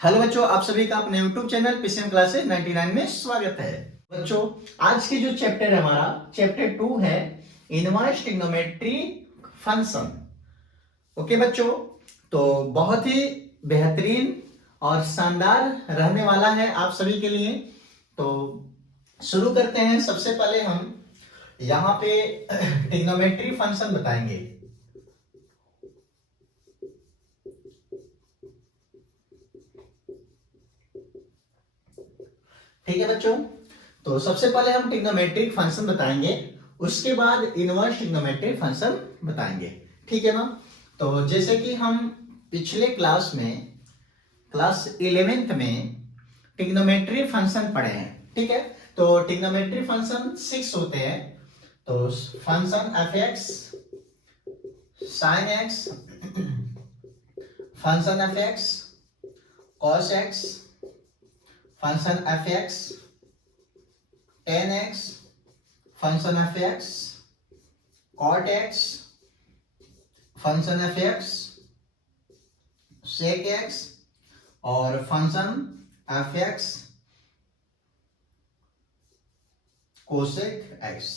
Hello बच्चों, आप सभी का अपने YouTube चैनल पीसीएम क्लासेस 99 में स्वागत है। बच्चों, आज की जो चैप्टर है हमारा चैप्टर 2 है इनवर्स ट्रिग्नोमेट्री फंक्शन। ओके बच्चों, तो बहुत ही बेहतरीन और शानदार रहने वाला है आप सभी के लिए। तो शुरू करते हैं। सबसे पहले हम यहाँ पे ट्रिग्नोमेट्री फंक्शन बताएंगे। ठीक है बच्चों, तो सबसे पहले हम ट्रिग्नोमेट्रिक फंक्शन बताएंगे, उसके बाद इनवर्स ट्रिग्नोमेट्रिक फंक्शन बताएंगे। ठीक है ना। तो जैसे कि हम पिछले क्लास में क्लास 11th में ट्रिग्नोमेट्री फंक्शन पढ़े हैं। ठीक है, तो ट्रिग्नोमेट्री फंक्शन 6 होते हैं। तो function F x sine x, function F x cos x, function F x tan x, function F x cot x, function F x sec x और function F x cosec x।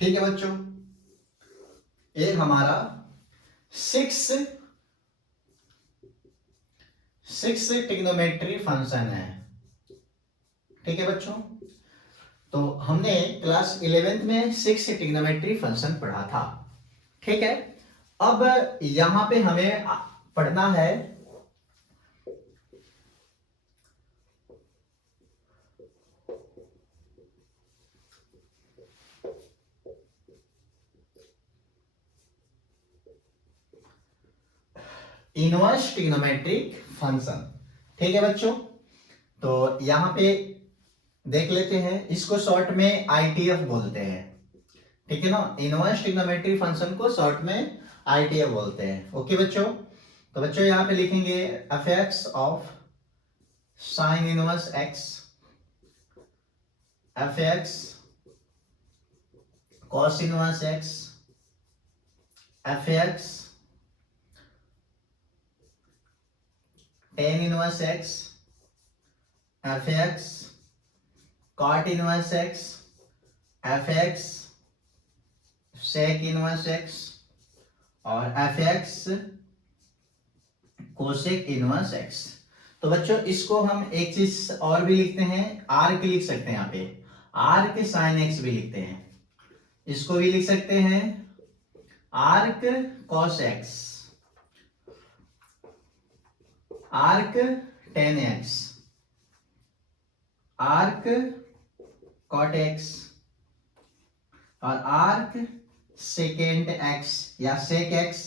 ठीक है बच्चों, ये हमारा six trigonometry function है। ठीक है बच्चों, तो हमने क्लास 11th में 6 ट्रिग्नोमेट्री फंक्शन पढ़ा था। ठीक है, अब यहां पे हमें पढ़ना है इनवर्स ट्रिग्नोमेट्रिक फंक्शन। ठीक है बच्चों, तो यहां पे देख लेते हैं, इसको शॉर्ट में आईटीएफ बोलते हैं। ठीक है ना, इनवर्स ट्रिग्नोमेट्री फंक्शन को शॉर्ट में आईटीएफ बोलते हैं। ओके बच्चों, तो बच्चों यहां पे लिखेंगे f x of sine inverse x, f x cos inverse x, f x tan inverse x, f x cot inverse x, f x sec inverse x और f x cosec inverse x. तो बच्चों इसको हम एक चीज और भी लिखते हैं, आर्क लिख सकते हैं। यहाँ पे आर्क साइन एक्स भी लिखते हैं, इसको भी लिख सकते हैं arc cos x, arc tan x, arc cot x और आर्क सेकेंड एक्स या सेक एक्स,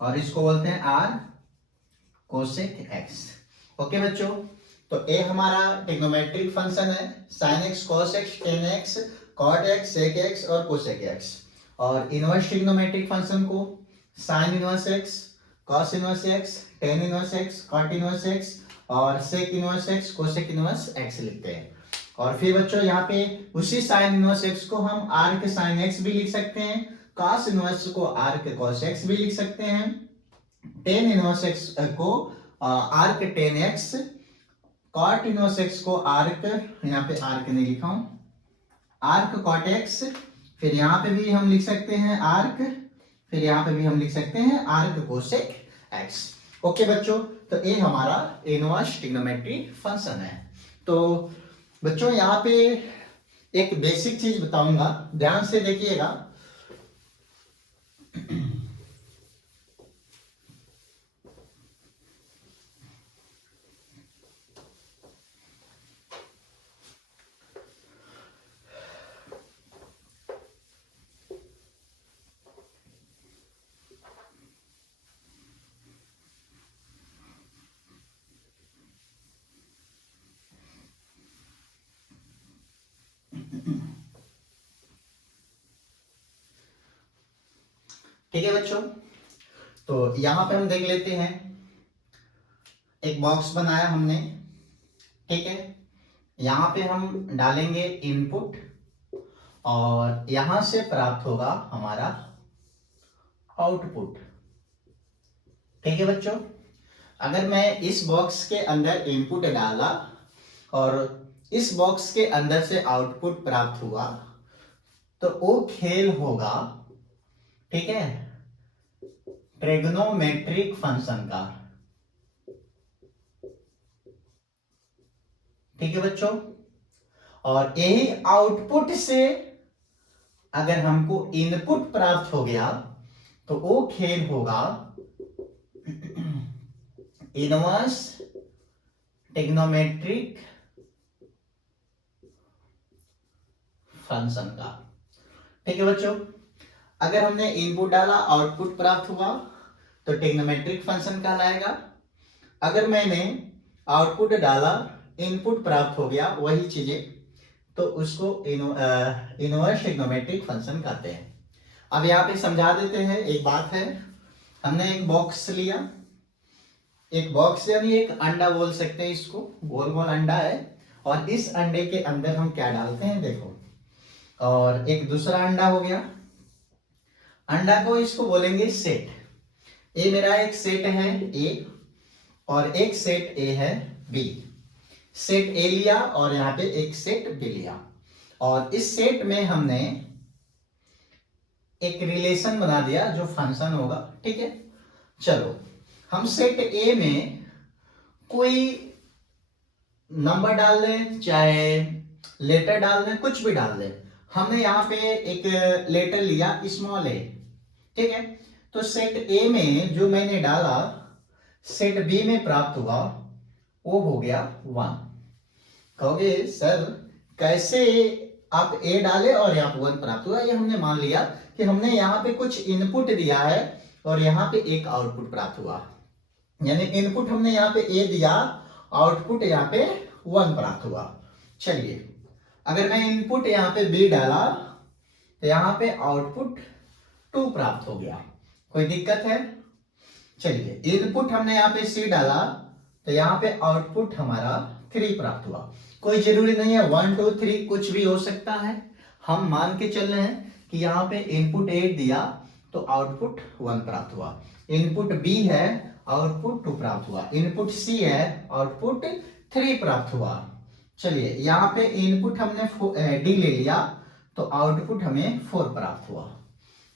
और इसको बोलते हैं आर कोसेक एक्स। ओके बच्चों, तो ये हमारा ट्रिग्नोमेट्रिक फंक्शन है, sine x cos x tan x cot x sec x और कोसेक एक्स। और इनवर्स ट्रिग्नोमेट्रिक फंक्शन को sine inverse x, cos inverse x, tan inverse x, cot inverse x और sec inverse x, cosec inverse x लिखते हैं। और फिर बच्चों यहाँ पे उसी साइन इनवर्स एक्स को हम आर्क साइन एक्स भी लिख सकते हैं, कॉस इनवर्स को आर्क कॉस एक्स भी लिख सकते हैं, टेन इनवर्स एक्स को arc tan x, cot inverse x को आर्क, यहाँ पे आर्क नहीं लिखा हूं, आर्क कॉट एक्स, फिर यहाँ पे भी हम लिख सकते हैं आर्क, फिर यहाँ पे भी हम लिख सकते हैं आर्क कोसेक एक्स। ओके बच्चों, तो ये हमारा इनवर्स ट्रिग्नोमेट्री फंक्शन है। तो बच्चों यहाँ पे एक बेसिक चीज बताऊंगा, ध्यान से देखिएगा। ठीक है बच्चों, तो यहां पे हम देख लेते हैं, एक बॉक्स बनाया हमने। ठीक है, यहां पे हम डालेंगे इनपुट और यहां से प्राप्त होगा हमारा आउटपुट। ठीक है बच्चों, अगर मैं इस बॉक्स के अंदर इनपुट डाला और इस बॉक्स के अंदर से आउटपुट प्राप्त हुआ तो वो खेल होगा, ठीक है, ट्रिग्नोमेट्रिक फंक्शन का। ठीक है बच्चों, और यही आउटपुट से अगर हमको इनपुट प्राप्त हो गया तो वो खेल होगा इनवर्स ट्रिग्नोमेट्रिक फंक्शन का। ठीक है बच्चों, अगर हमने इनपुट डाला आउटपुट प्राप्त हुआ तो ट्रिग्नोमेट्रिक फंक्शन कहलाएगा। अगर मैंने आउटपुट डाला इनपुट प्राप्त हो गया वही चीजें, तो उसको इनवर्स ट्रिग्नोमेट्रिक फंक्शन कहते हैं। अब यहाँ पे समझा देते हैं। एक बात है, हमने एक बॉक्स लिया, एक बॉक्स यानी एक अंडा बोल सकते हैं इसको, गोल गोल अंडा है, और इस अंडे के अंदर हम क्या डालते हैं देखो, और एक दूसरा अंडा हो गया। अंडा को इसको बोलेंगे सेट। ए मेरा एक सेट है ए, और एक सेट ए है बी। सेट ए लिया और यहाँ पे एक सेट बी लिया, और इस सेट में हमने एक रिलेशन बना दिया जो फंक्शन होगा। ठीक है, चलो हम सेट ए में कोई नंबर डाल दें, चाहे लेटर डाल दें, कुछ भी डाल दें। हमने यहाँ पे एक लेटर लिया स्मॉल ए, ठीक है, तो सेट ए में जो मैंने डाला सेट बी में प्राप्त हुआ वो हो गया 1। कहोगे सर कैसे आप ए डाले और यहाँ पे 1 प्राप्त हुआ? ये हमने मान लिया कि हमने यहाँ पे कुछ इनपुट दिया है और यहाँ पे एक आउटपुट प्राप्त हुआ, यानी इनपुट हमने यहाँ पे ए दिया, आउटपुट यहाँ पे 1 प्राप्त हुआ। चलिए अगर मैं इनपुट यहाँ पे बी डाला तो यहाँ पे आउटपुट 2 प्राप्त हो गया। कोई दिक्कत है? चलिए इनपुट हमने यहाँ पे सी डाला तो यहाँ पे आउटपुट हमारा 3 प्राप्त हुआ। कोई जरूरी नहीं है 1 2 3, कुछ भी हो सकता है। हम मान के चल रहे हैं कि यहाँ पे इनपुट 8 दिया तो आउटपुट 1 प्राप्त हुआ। इनपुट बी है, आउटपुट 2 प्राप्त हुआ। इनपुट सी है, आउटपुट 3 प्राप्त हुआ। चलिए यहाँ पे इनपुट हमने डी ले लिया तो आउटपुट हमें 4 प्राप्त हुआ।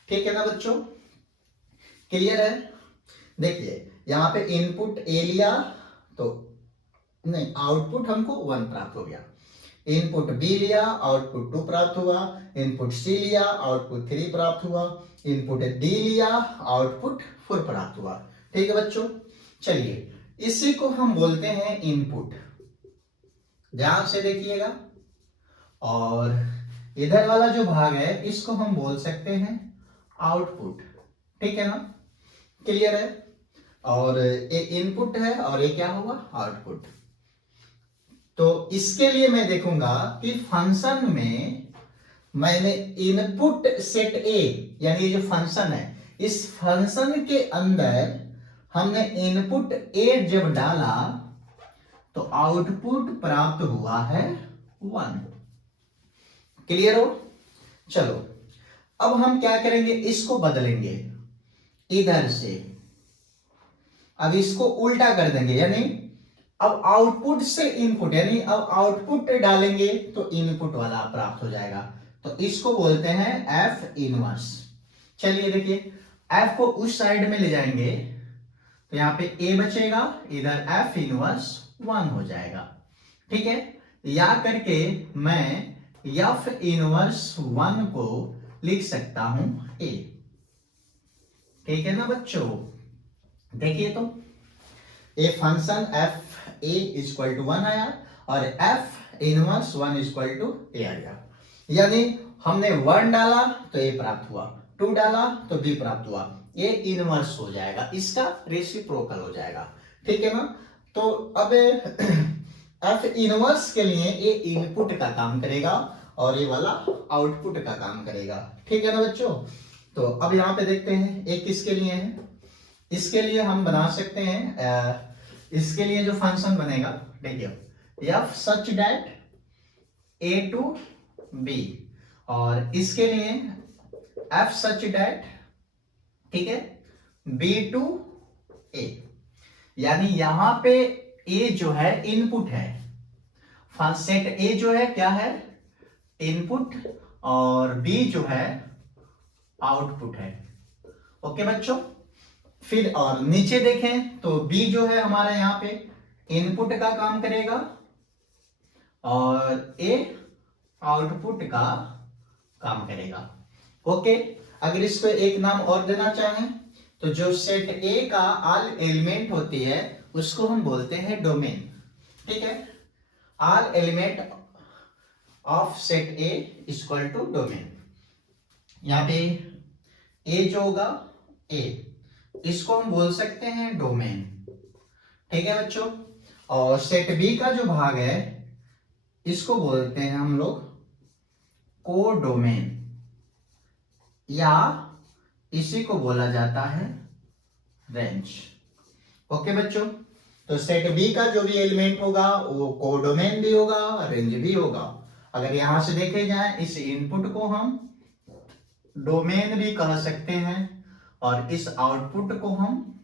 ठीक है ना बच्चों, क्लियर है? देखिए यहाँ पे इनपुट ए लिया तो नहीं, आउटपुट हमको 1 प्राप्त हो गया। इनपुट बी लिया, आउटपुट 2 प्राप्त हुआ। इनपुट सी लिया, आउटपुट 3 प्राप्त हुआ। इनपुट डी लिया, आउटपुट 4 प्राप्त हुआ। ठीक है बच्चों, चलिए इसी को हम बोलते हैं इनपुट। ध्यान से देखिएगा, और इधर वाला जो भाग है इसको हम बोल सकते हैं आउटपुट। ठीक है ना, क्लियर है? और ये इनपुट है और ये क्या होगा? आउटपुट। तो इसके लिए मैं देखूंगा कि फंक्शन में मैंने इनपुट सेट ए, यानी जो फंक्शन है, इस फंक्शन के अंदर हमने इनपुट ए जब डाला तो आउटपुट प्राप्त हुआ है 1। क्लियर हो? चलो अब हम क्या करेंगे, इसको बदलेंगे इधर से। अब इसको उल्टा कर देंगे, यानी अब आउटपुट से इनपुट, यानी अब आउटपुट डालेंगे तो इनपुट वाला प्राप्त हो जाएगा। तो इसको बोलते हैं एफ इनवर्स। चलिए देखिए, एफ को उस साइड में ले जाएंगे तो यहां पे ए बचेगा, इधर एफ इनवर्स 1 हो जाएगा। ठीक है, या करके मैं एफ इनवर्स 1 को लिख सकता हूं ए। ठीक है ना बच्चों? देखिए तो a function f a equal to 1 आया और f inverse 1 equal to a आया। यानी हमने 1 डाला तो ए प्राप्त हुआ, 2 डाला तो बी प्राप्त हुआ। ये इनवर्स हो जाएगा, इसका रेसिप्रोकल हो जाएगा। ठीक है ना? तो अब एफ इनवर्स के लिए ये इनपुट का काम करेगा और ये वाला आउटपुट का काम करेगा। ठीक है ना बच्चों? तो अब यहाँ पे देखते हैं एक किसके लिए है। इसके लिए हम बना सकते हैं, इसके लिए जो फंक्शन बनेगा देखिए, f such that a to b, और इसके लिए एफ सच दैट, ठीक है, बी टू ए। यानी यहां पे ए जो है इनपुट है, सेट ए जो है क्या है, इनपुट, और बी जो है आउटपुट है। ओके बच्चों, फिर और नीचे देखें तो बी जो है हमारा यहाँ पे इनपुट का काम करेगा और ए आउटपुट का काम करेगा। ओके, अगर इसको एक नाम और देना चाहें तो जो सेट ए का ऑल एलिमेंट होती है उसको हम बोलते हैं डोमेन। ठीक है, all element of set A equal to domain. यहां पे ए जो होगा ए, इसको हम बोल सकते हैं डोमेन। ठीक है बच्चों, और सेट बी का जो भाग है इसको बोलते हैं हम लोग कोडोमेन, या इसी को बोला जाता है रेंज। ओके बच्चों, तो सेट बी का जो भी एलिमेंट होगा वो कोडोमेन भी होगा, रेंज भी होगा। अगर यहां से देखे जाए, इस इनपुट को हम डोमेन भी कह सकते हैं और इस आउटपुट को हम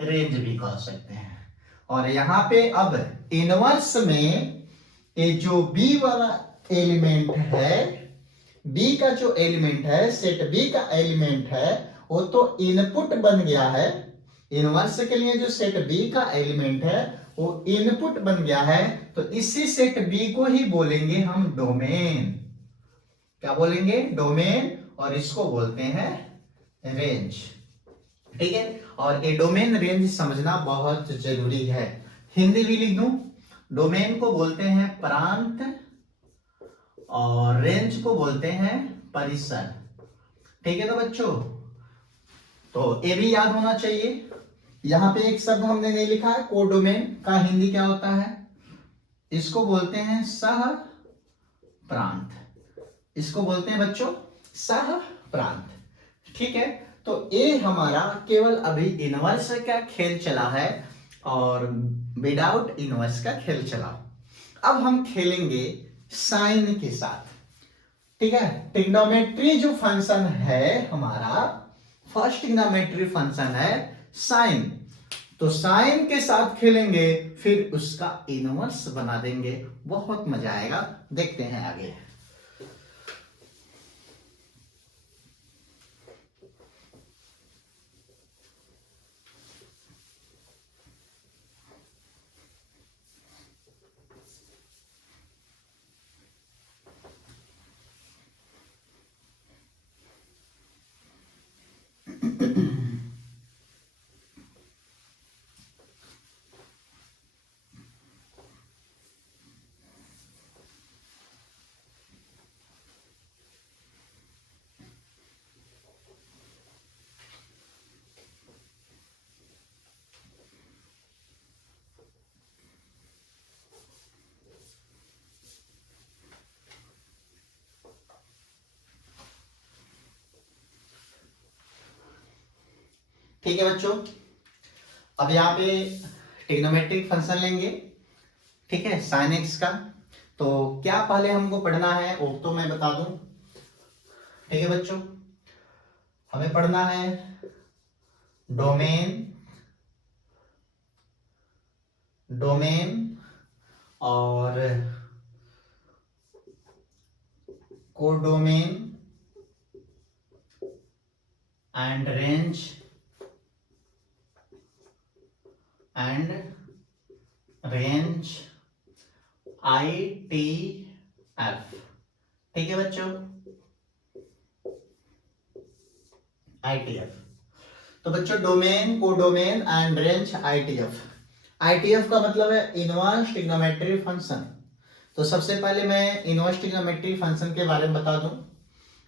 रेंज भी कह सकते हैं। और यहां पे अब इनवर्स में ये जो बी वाला एलिमेंट है, बी का जो एलिमेंट है, सेट बी का एलिमेंट है, वो तो इनपुट बन गया है। इनवर्स के लिए जो सेट बी का एलिमेंट है वो इनपुट बन गया है, तो इसी सेट बी को ही बोलेंगे हम डोमेन। क्या बोलेंगे? डोमेन, और इसको बोलते हैं रेंज। ठीक है, और ये डोमेन रेंज समझना बहुत जरूरी है। हिंदी भी लिख दूं, डोमेन को बोलते हैं प्रांत और रेंज को बोलते हैं परिसर। ठीक है, तो बच्चों तो ये भी याद होना चाहिए। यहां पे एक शब्द हमने नहीं लिखा है, कोडोमेन का हिंदी क्या होता है? इसको बोलते हैं सह प्रांत। इसको बोलते हैं बच्चों सह प्रांत। ठीक है, तो ये हमारा केवल अभी इनवर्स का खेल चला है और विदाउट इनवर्स का खेल चला। अब हम खेलेंगे साइन के साथ। ठीक है, ट्रिग्नोमेट्री जो फंक्शन है हमारा, फर्स्ट ट्रिग्नोमेट्री फंक्शन है साइन, तो साइन के साथ खेलेंगे, फिर उसका इनवर्स बना देंगे। बहुत मजा आएगा, देखते हैं आगे। ठीक है बच्चों, अब यहाँ पे ट्रिग्नोमेट्रिक फंक्शन लेंगे। ठीक है, साइन एक्स का। तो क्या पहले हमको पढ़ना है वो तो मैं बता दूं। ठीक है बच्चों, हमें पढ़ना है डोमेन, डोमेन और codomain and range and range ITF। ठीक है बच्चों, ITF। तो बच्चों domain, codomain and range ITF। ITF का मतलब है इनवर्स ट्रिग्नोमेट्री फंक्शन। तो सबसे पहले मैं इनवर्स ट्रिग्नोमेट्री फंक्शन के बारे में बता दूं।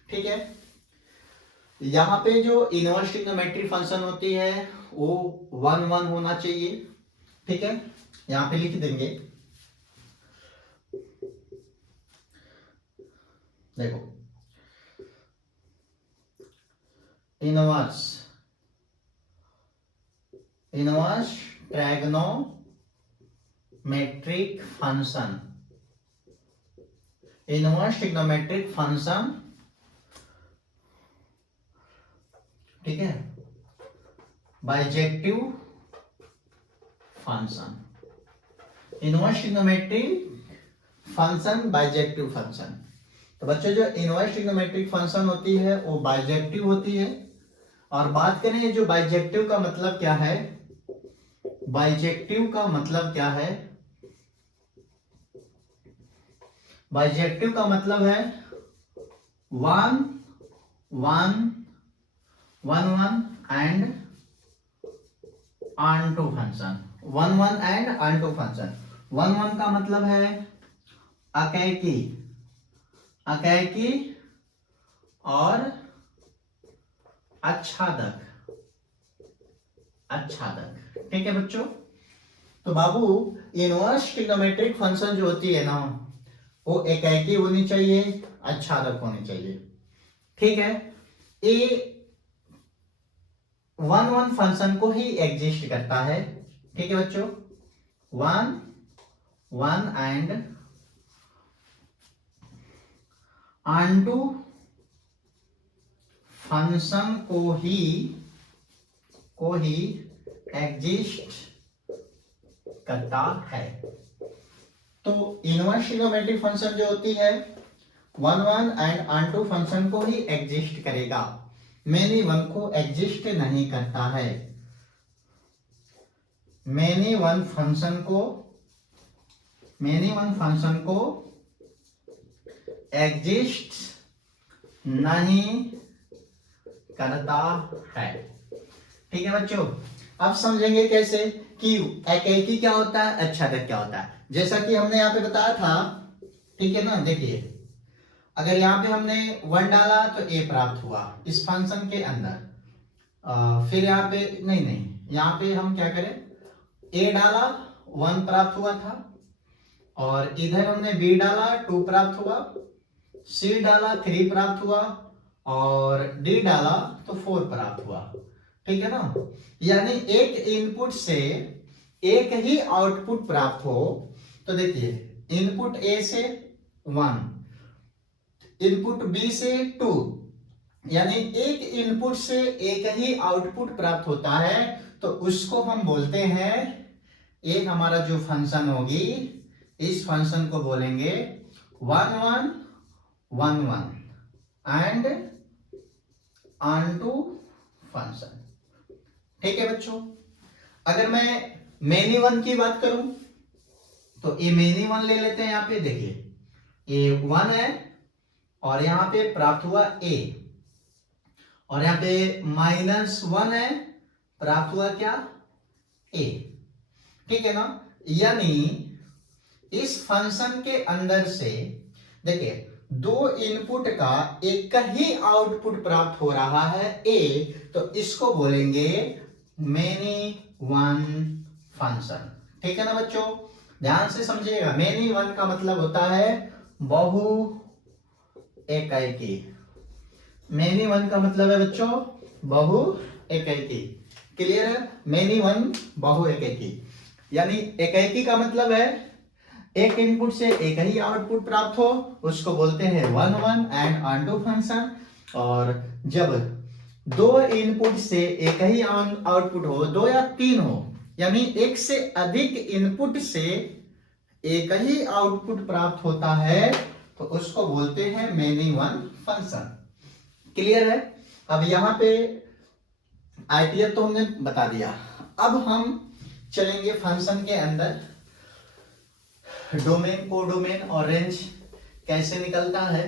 ठीक है, यहाँ पे जो इनवर्स ट्रिग्नोमेट्री फंक्शन होती है वो 1 1 होना चाहिए। ठीक है, यहाँ पे लिख देंगे, देखो inverse, inverse trigonometric function, inverse trigonometric function. ठीक है, bijective function, inverse trigonometric function, bijective function. तो बच्चों जो इनवर्स ट्रिग्नोमेट्रिक फंक्शन होती है वो बाइजेक्टिव होती है। और बात करें जो बाइजेक्टिव का मतलब क्या है, बाइजेक्टिव का मतलब क्या है, बाइजेक्टिव का मतलब है one one one one and onto function, one one and onto function. One one का मतलब है अकैकी, अकैकी और आच्छादक, आच्छादक। ठीक है बच्चों। तो बाबू इनवर्स ट्रिग्नोमेट्रिक फंक्शन जो होती है ना वो एकाकी होनी चाहिए, आच्छादक होनी चाहिए। ठीक है, ये वन वन फंक्शन को ही एग्जिस्ट करता है। ठीक है बच्चों, one one and onto function को ही एग्जिस्ट करता है। तो इनवर्स ट्रिग्नोमेट्रिक फंक्शन जो होती है one one and onto function को ही एग्जिस्ट करेगा, मेनी वन को एग्जिस्ट नहीं करता है। मेनी वन फंक्शन को एग्जिस्ट नहीं करता है। ठीक है बच्चों, अब समझेंगे कैसे कि एकाकी क्या होता है, आच्छादक क्या होता है। जैसा कि हमने यहाँ पे बताया था, ठीक है ना। देखिए अगर यहाँ पे हमने वन डाला तो ए प्राप्त हुआ इस फंक्शन के अंदर। फिर यहाँ पे नहीं, यहाँ पे हम क्या करें, ए डाला वन प्राप्त हुआ था, और इधर हमने बी डाला टू प्राप्त हुआ, सी डाला थ्री प्राप्त हुआ, और डी डाला तो फोर प्राप्त हुआ। ठीक है ना। यानी एक इनपुट से एक ही आउटपुट प्राप्त हो। तो देखिए इनपुट ए से वन, इनपुट बी से टू, यानी एक इनपुट से एक ही आउटपुट प्राप्त होता है, तो उसको हम बोलते हैं, एक हमारा जो फंक्शन होगी इस फंक्शन को बोलेंगे one one one one and onto function. ठीक है बच्चों, अगर मैं मेनी वन की बात करूं तो ये मेनी वन ले लेते हैं। यहाँ पे देखिए ये वन है और यहाँ पे प्राप्त हुआ ए, और यहाँ पे माइनस वन है, प्राप्त हुआ क्या, ए। ठीक है ना। यानी इस फंक्शन के अंदर से देखिए दो इनपुट का एक ही आउटपुट प्राप्त हो रहा है ए, तो इसको बोलेंगे मेनी वन फंक्शन। ठीक है ना बच्चों, ध्यान से समझिएगा। मेनी वन का मतलब होता है बहु एकाकी। मेनी वन का मतलब है बच्चों बहु एकाकी। क्लियर है, मेनी वन बहु एकाकी। यानी एकाकी का मतलब है एक इनपुट से एक ही आउटपुट प्राप्त हो, उसको बोलते हैं one one and onto function. और जब दो इनपुट से एक ही आउटपुट हो, दो या तीन हो, यानी एक से अधिक इनपुट से एक ही आउटपुट प्राप्त होता है, तो उसको बोलते हैं मेनी वन फंक्शन। क्लियर है। अब यहाँ पे आइडिया तो हमने बता दिया, अब हम चलेंगे फंक्शन के अंदर। डोमेन, कोडोमेन और रेंज कैसे निकलता है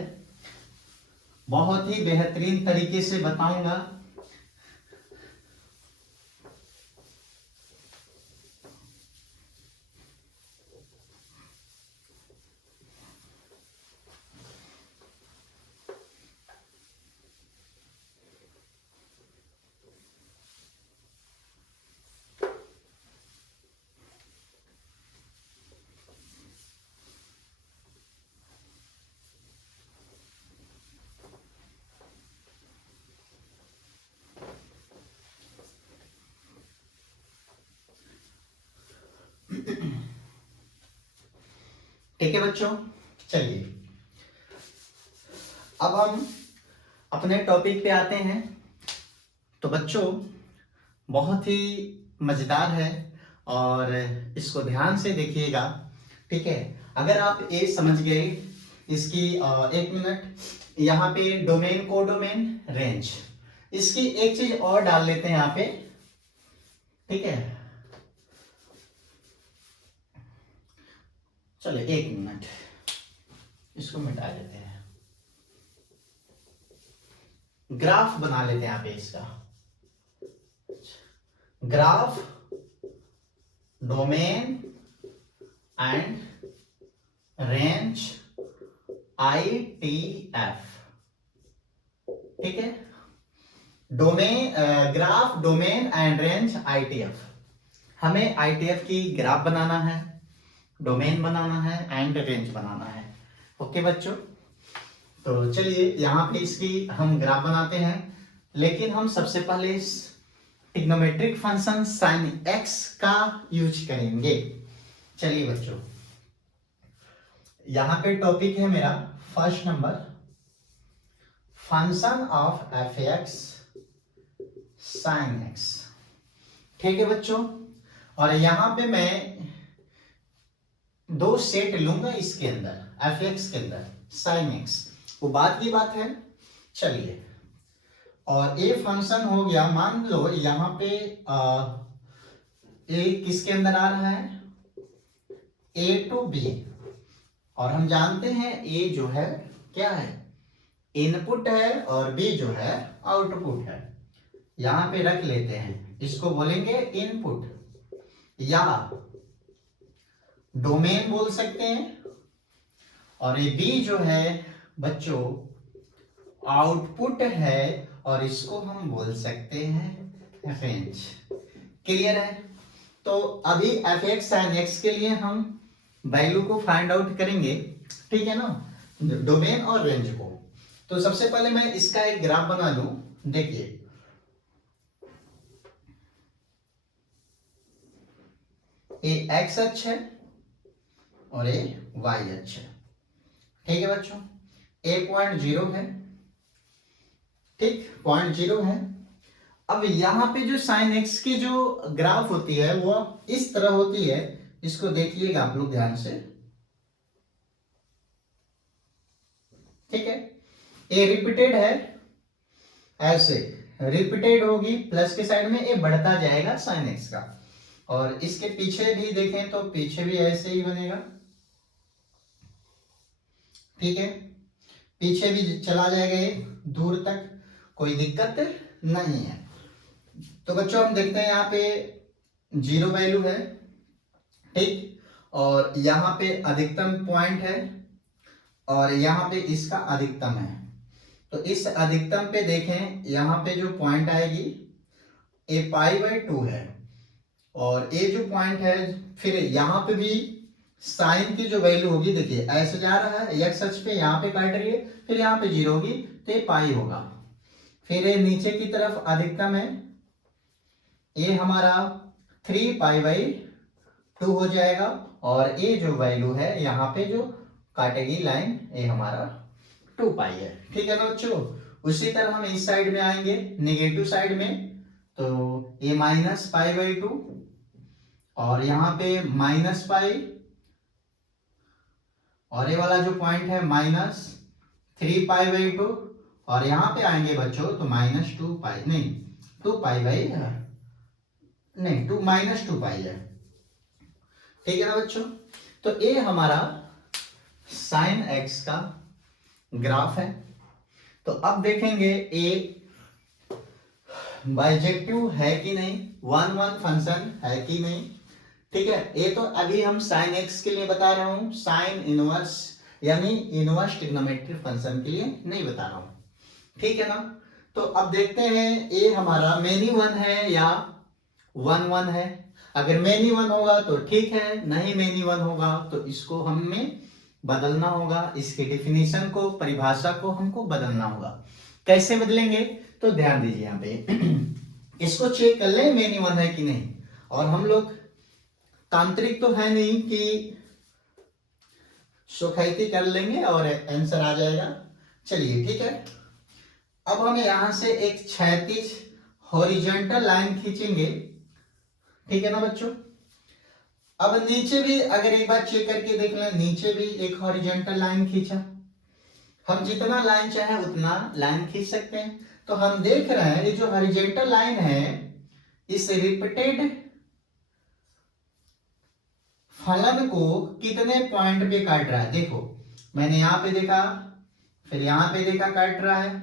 बहुत ही बेहतरीन तरीके से बताऊंगा। ठीक है बच्चों, चलिए अब हम अपने टॉपिक पे आते हैं। तो बच्चों बहुत ही मजेदार है और इसको ध्यान से देखिएगा, ठीक है। अगर आप ये समझ गए इसकी 1 मिनट, यहाँ पे डोमेन, कोडोमेन, रेंज, इसकी एक चीज और डाल लेते हैं यहाँ पे, ठीक है। चलिए 1 मिनट, इसको मिटा देते हैं, ग्राफ बना लेते हैं यहाँ पे इसका। Graph domain and range ITF, ठीक है। Domain, graph domain and range ITF, हमें ITF की ग्राफ बनाना है, डोमेन बनाना है एंड रेंज बनाना है। ओके बच्चों, तो चलिए यहाँ पे इसकी हम ग्राफ बनाते हैं, लेकिन हम सबसे पहले इस ट्रिग्नोमेट्रिक फंक्शन sin x का यूज करेंगे। चलिए बच्चों, यहां पे टॉपिक है मेरा first number, function of f(x) sin x, ठीक है बच्चों। और यहां पे मैं 2 सेट लूंगा इसके अंदर, f(x) के अंदर sin x, वो बात की बात है। चलिए, और ये फंक्शन हो गया, मान लो यहां पे ए किसके अंदर आ रहा है, a to b, और हम जानते हैं a जो है क्या है, इनपुट है, और b जो है आउटपुट है। यहां पे रख लेते हैं, इसको बोलेंगे इनपुट या डोमेन बोल सकते हैं, और ये b जो है बच्चों आउटपुट है, और इसको हम बोल सकते हैं रेंज। क्लियर है? तो अभी f(x) sin x के लिए हम वैल्यू को फाइंड आउट करेंगे, ठीक है ना, डोमेन और रेंज को। तो सबसे पहले मैं इसका एक ग्राफ बना लूं, देखिए ये x अक्ष है और ये y अक्ष है, ठीक है बच्चों। 1.0 है, ठीक, 0.0 है। अब यहां पे जो sin x की जो ग्राफ होती है वो इस तरह होती है, इसको देखिएगा आप लोग ध्यान से, ठीक है। ये रिपीटेड है, ऐसे रिपीटेड होगी, प्लस के साइड में ये बढ़ता जाएगा sin x का, और इसके पीछे भी देखें तो पीछे भी ऐसे ही बनेगा, ठीक है। पीछे भी चला जाएगा ये दूर तक, कोई दिक्कत नहीं है। तो बच्चों हम देखते हैं यहाँ पे 0 वैल्यू है, ठीक, और यहाँ पे अधिकतम पॉइंट है, और यहाँ पे इसका अधिकतम है। तो इस अधिकतम पे देखें, यहाँ पे जो पॉइंट आएगी ये π/2 है, और ये जो पॉइंट है, फिर यहाँ पे भी साइन की जो वैल्यू होगी, देखिए ऐसे जा रहा है x अक्ष पे, यहाँ पे काट रही है, फिर यहाँ पे 0 होगी तो ये पाई होगा। फिर ये नीचे की तरफ अधिकतम है, ये हमारा 3π/2 हो जाएगा, और ये जो वैल्यू है यहाँ पे जो काटेगी लाइन, ये हमारा 2π है, ठीक है ना बच्चों। उसी तरह हम इस साइड में आएंगे, नेगेटिव साइड में, तो ये -π/2, और यहाँ पे -π, और ये वाला जो पॉइंट है -3π/2, और यहाँ पे आएंगे बच्चों तो -2π, नहीं 2π/, नहीं -2π है, ठीक है ना बच्चों। तो ये हमारा sin x का ग्राफ है। तो अब देखेंगे ये बाइजेक्टिव है कि नहीं, 1 फंक्शन है कि नहीं, ठीक है। ये तो अभी हम sin x के लिए बता रहा हूं, sin इनवर्स यानी इनवर्स ट्रिग्नोमेट्रिक फंक्शन के लिए नहीं बता रहा हूं, ठीक है ना। तो अब देखते हैं ये हमारा मेनी 1 है या 1 है। अगर मेनी 1 होगा तो ठीक है, नहीं मेनी 1 होगा तो इसको हमें बदलना होगा, इसके डेफिनेशन को, परिभाषा को हमको बदलना होगा। कैसे बदलेंगे, तो ध्यान दीजिए यहाँ पे इसको चेक कर लें मेनी 1 है कि नहीं। और हम लोग तांत्रिक तो है नहीं कि सुखैती कर लेंगे और आंसर आ जाएगा। चलिए ठीक है, अब हम यहां से एक क्षैतिज हॉरिजॉन्टल लाइन खींचेंगे, ठीक है ना बच्चों। अब नीचे भी अगर एक बार चेक करके देख लें, नीचे भी एक हॉरिजॉन्टल लाइन खींचा, हम जितना लाइन चाहे उतना लाइन खींच सकते हैं। तो हम देख रहे हैं ये जो हॉरिजॉन्टल लाइन है इस रिपीटेड फलन को कितने पॉइंट पे काट रहा है। देखो मैंने यहां पे देखा, फिर यहां पे देखा काट रहा है,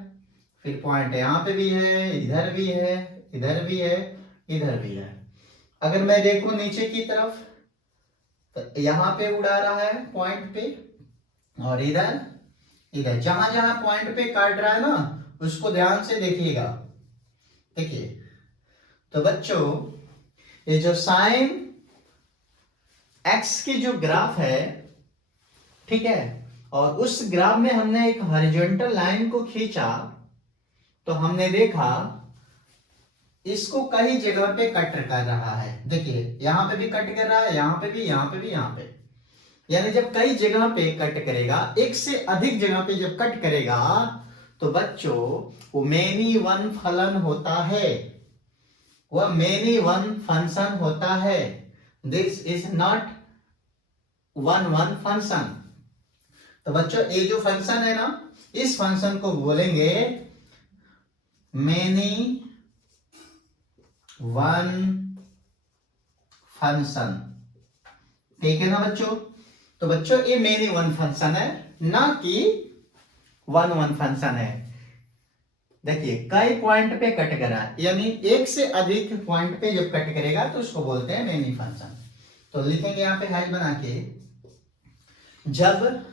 फिर पॉइंट यहां पे भी है, इधर भी है, इधर भी है, इधर भी है। अगर मैं देखूं नीचे की तरफ तो यहां पे उड़ा रहा है पॉइंट पे, और इधर इधर जहां जहां पॉइंट पे काट रहा है ना उसको ध्यान से देखिएगा। देखिए तो बच्चों ये जो साइन एक्स की जो ग्राफ है, ठीक है, और उस ग्राफ में हमने एक हॉरिजॉन्टल लाइन को खींचा तो हमने देखा इसको कई जगह पे कट कर रहा है। देखिए यहां पे भी कट कर रहा है, यहां पे भी, यहां पे भी, यहां पे। यानी जब कई जगह पे कट करेगा, एक से अधिक जगह पे जब कट करेगा तो बच्चों वो मेनी वन फलन होता है, वह मेनी वन फंक्शन होता है। This is not one one function. तो बच्चों ये जो फंक्शन है ना इस फंक्शन को बोलेंगे मेनी वन फंक्शन। ठीक है ना बच्चों। तो बच्चों ये मेनी वन फंक्शन है, ना कि वन वन फंक्शन है। देखिए कई पॉइंट पे कट करा, यानी एक से अधिक पॉइंट पे जब कट करेगा तो उसको बोलते हैं मेनी फंक्शन। तो लिखेंगे यहां पे हैश बना के, जब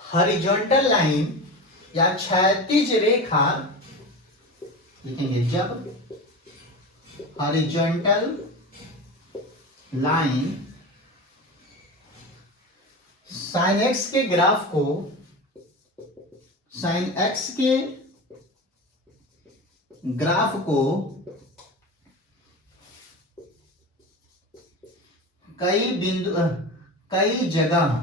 हॉरिजॉन्टल लाइन या क्षैतिज रेखा, लिखेंगे जब हॉरिजॉन्टल लाइन साइन एक्स के ग्राफ को, साइन एक्स के ग्राफ को कई बिंदु, कई जगह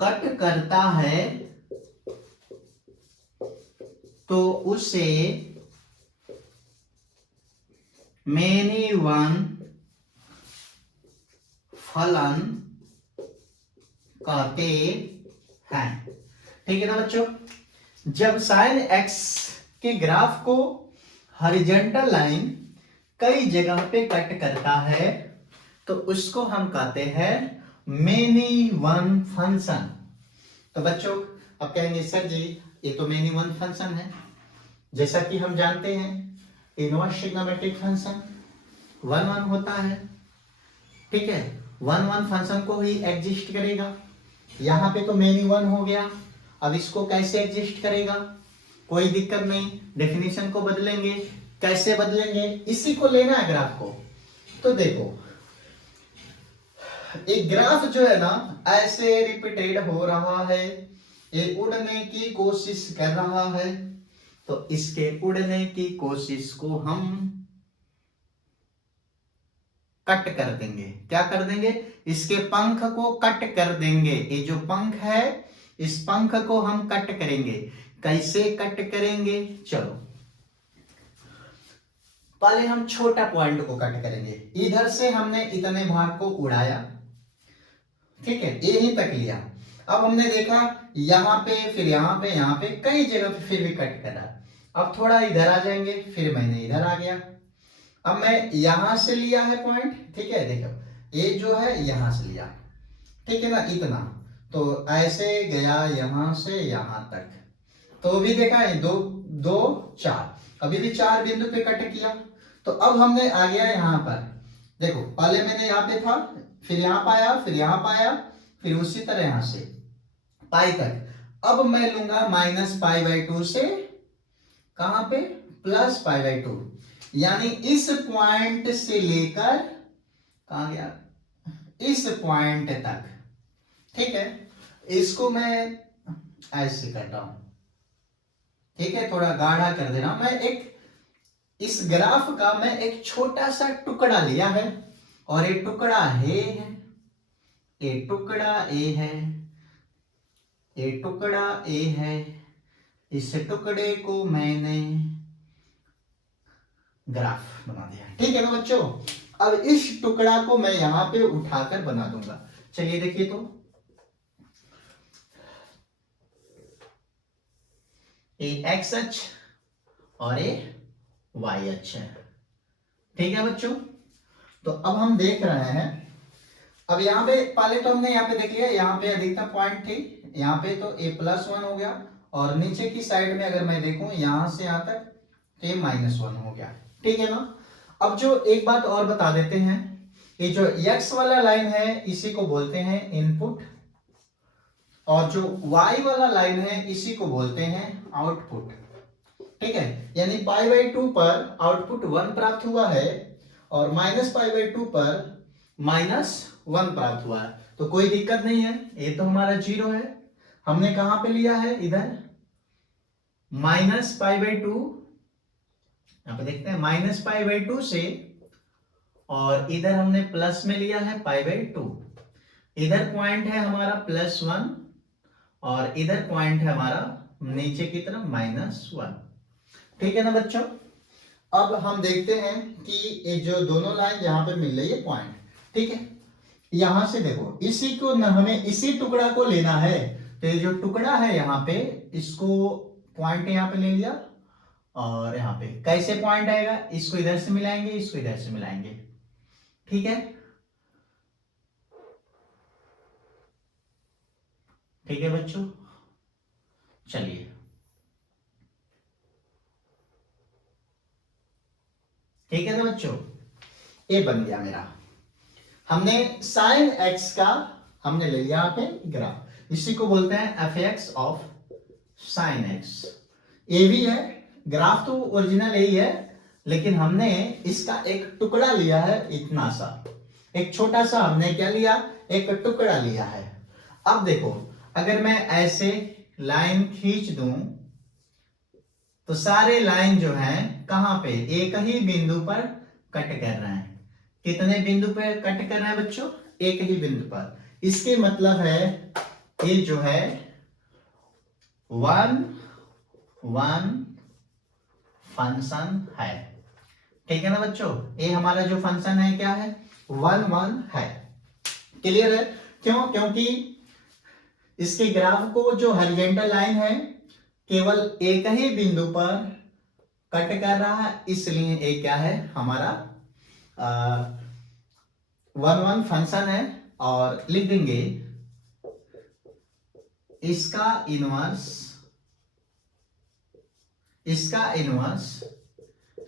कट करता है तो उसे मेनी वन फलन कहते हैं। ठीक है ना बच्चों। जब साइन एक्स के ग्राफ को हॉरिजॉन्टल लाइन कई जगह पे कट करता है तो उसको हम कहते हैं मेनी वन फंक्शन। तो बच्चों अब कहेंगे सर जी ये तो मेनी वन फंक्शन है, जैसा कि हम जानते हैं inverse trigonometric function one one होता है। ठीक है, वन वन फंक्शन को ही एग्जिस्ट करेगा। यहां पे तो मेनी वन हो गया, अब इसको कैसे एग्जिस्ट करेगा, कोई दिक्कत नहीं, डेफिनेशन को बदलेंगे। कैसे बदलेंगे, इसी को लेना है ग्राफ को। तो देखो एक ग्राफ जो है ना ऐसे रिपीटेड हो रहा है, ये उड़ने की कोशिश कर रहा है, तो इसके उड़ने की कोशिश को हम कट कर देंगे। क्या कर देंगे, इसके पंख को कट कर देंगे। ये जो पंख है इस पंख को हम कट करेंगे। कैसे कट करेंगे, चलो पहले हम छोटा पॉइंट को कट करेंगे। इधर से हमने इतने भाग को उड़ाया, ठीक है, यहीं तक लिया। अब हमने देखा यहां पे, फिर यहां पे, यहां पे, कई जगह पे फिर भी कट करा। अब थोड़ा इधर आ जाएंगे, फिर मैंने इधर आ गया। अब मैं यहां से लिया है पॉइंट, ठीक है, देखो ये जो है यहां से लिया, ठीक है ना, इतना। तो ऐसे गया यहां से यहां तक, तो भी देखा है दो दो चार, अभी भी 4 बिंदु पे कट किया। तो अब हमने आ गया यहां पर, देखो पहले मैंने यहां पे था, फिर यहां पाया, फिर यहां पाया, फिर उसी तरह यहां से पाई तक। अब मैं लूंगा -π/2 से कहां पे, +π/2, यानी इस पॉइंट से लेकर कहां गया, इस पॉइंट तक। ठीक है, इसको मैं ऐसे करता हूं, ठीक है, थोड़ा गाढ़ा कर दे रहा हूं। मैं एक इस ग्राफ का मैं एक छोटा सा टुकड़ा लिया है, और ये टुकड़ा है, ये टुकड़ा ए है, ये टुकड़ा ए है, इस टुकड़े को मैंने ग्राफ बना दिया, ठीक है ना बच्चों। अब इस टुकड़ा को मैं यहां पे उठाकर बना दूंगा। चलिए देखिए, तो ये एक्स अक्ष और ये वाई अक्ष है, ठीक है बच्चों। तो अब हम देख रहे हैं, अब यहाँ पे पहले तो हमने यहाँ पे देख लिया, यहाँ पे अधिकतम पॉइंट थी, यहाँ पे तो a+1 हो गया, और नीचे की साइड में अगर मैं देखूं यहां से यहां तक तो a-1 हो गया, ठीक है ना। अब जो एक बात और बता देते हैं, ये जो x वाला लाइन है इसी को बोलते हैं इनपुट, और जो y वाला लाइन है इसी को बोलते हैं आउटपुट, ठीक है। यानी π/2 पर आउटपुट 1 प्राप्त हुआ है और -π/2 पर -1 प्राप्त हुआ है, तो कोई दिक्कत नहीं है, ये तो हमारा 0 है। हमने कहां पे लिया है, इधर -π/2, यहां पे देखते हैं -π/2 से, और इधर हमने प्लस में लिया है π/2। इधर पॉइंट है हमारा +1 और इधर पॉइंट है हमारा नीचे की तरफ -1, ठीक है ना बच्चों। अब हम देखते हैं कि ये जो दोनों लाइन यहाँ पे मिल रही है पॉइंट, ठीक है। यहां से देखो, इसी को न हमें इसी टुकड़ा को लेना है, तो ये जो टुकड़ा है यहाँ पे, इसको पॉइंट यहाँ पे ले लिया, और यहाँ पे कैसे पॉइंट आएगा, इसको इधर से मिलाएंगे, इसको इधर से मिलाएंगे, ठीक है, ठीक है बच्चों। चलिए, ठीक है ना बच्चों, ये बन गया मेरा। हमने साइन एक्स का हमने ले लिया यहाँ पे ग्राफ, इसी को बोलते हैं f(x) ऑफ साइन एक्स। ये भी है, ग्राफ तो ओरिजिनल यही है, लेकिन हमने इसका एक टुकड़ा लिया है, इतना सा एक छोटा सा हमने क्या लिया, एक टुकड़ा लिया है। अब देखो, अगर मैं ऐसे लाइन खींच दूं तो सारे लाइन जो हैं कहां पे, एक ही बिंदु पर कट कर रहे हैं। कितने बिंदु पे कट कर रहे हैं बच्चों, एक ही बिंदु पर। इसके मतलब है ये जो है 1-1 फंक्शन है, ठीक है ना बच्चों। ये हमारा जो फंक्शन है क्या है, 1-1 है। क्लियर है, क्यों, क्योंकि इसके ग्राफ को जो हॉरिजॉन्टल लाइन है केवल एक ही बिंदु पर कट कर रहा है, इसलिए ये क्या है हमारा 1-1 फंक्शन है। और लिख देंगे इसका इनवर्स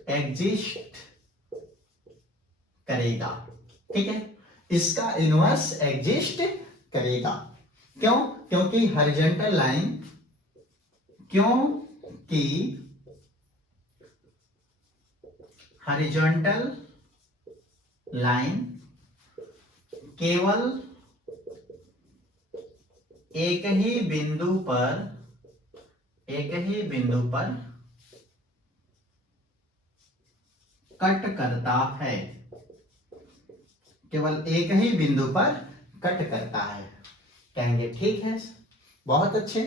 एग्जिस्ट करेगा, ठीक है, इसका इनवर्स एग्जिस्ट करेगा। क्यों, क्योंकि हॉरिजॉन्टल लाइन, क्योंकि हॉरिजॉन्टल लाइन केवल एक ही बिंदु पर कट करता है, केवल एक ही बिंदु पर कट करता है। कहेंगे ठीक है, बहुत अच्छे।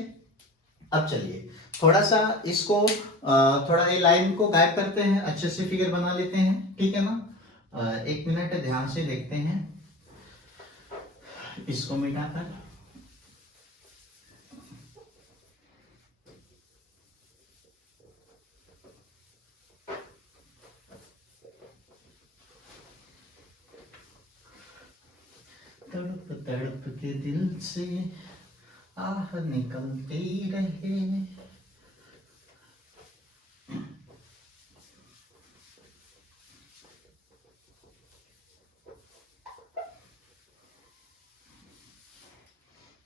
अब चलिए थोड़ा सा इसको थोड़ा ये लाइन को गायब करते हैं, अच्छे से फिगर बना लेते हैं, ठीक है ना। 1 मिनट ध्यान से देखते हैं, इसको मिटाकर। तड़प तड़प के दिल से आह निकलती रहे।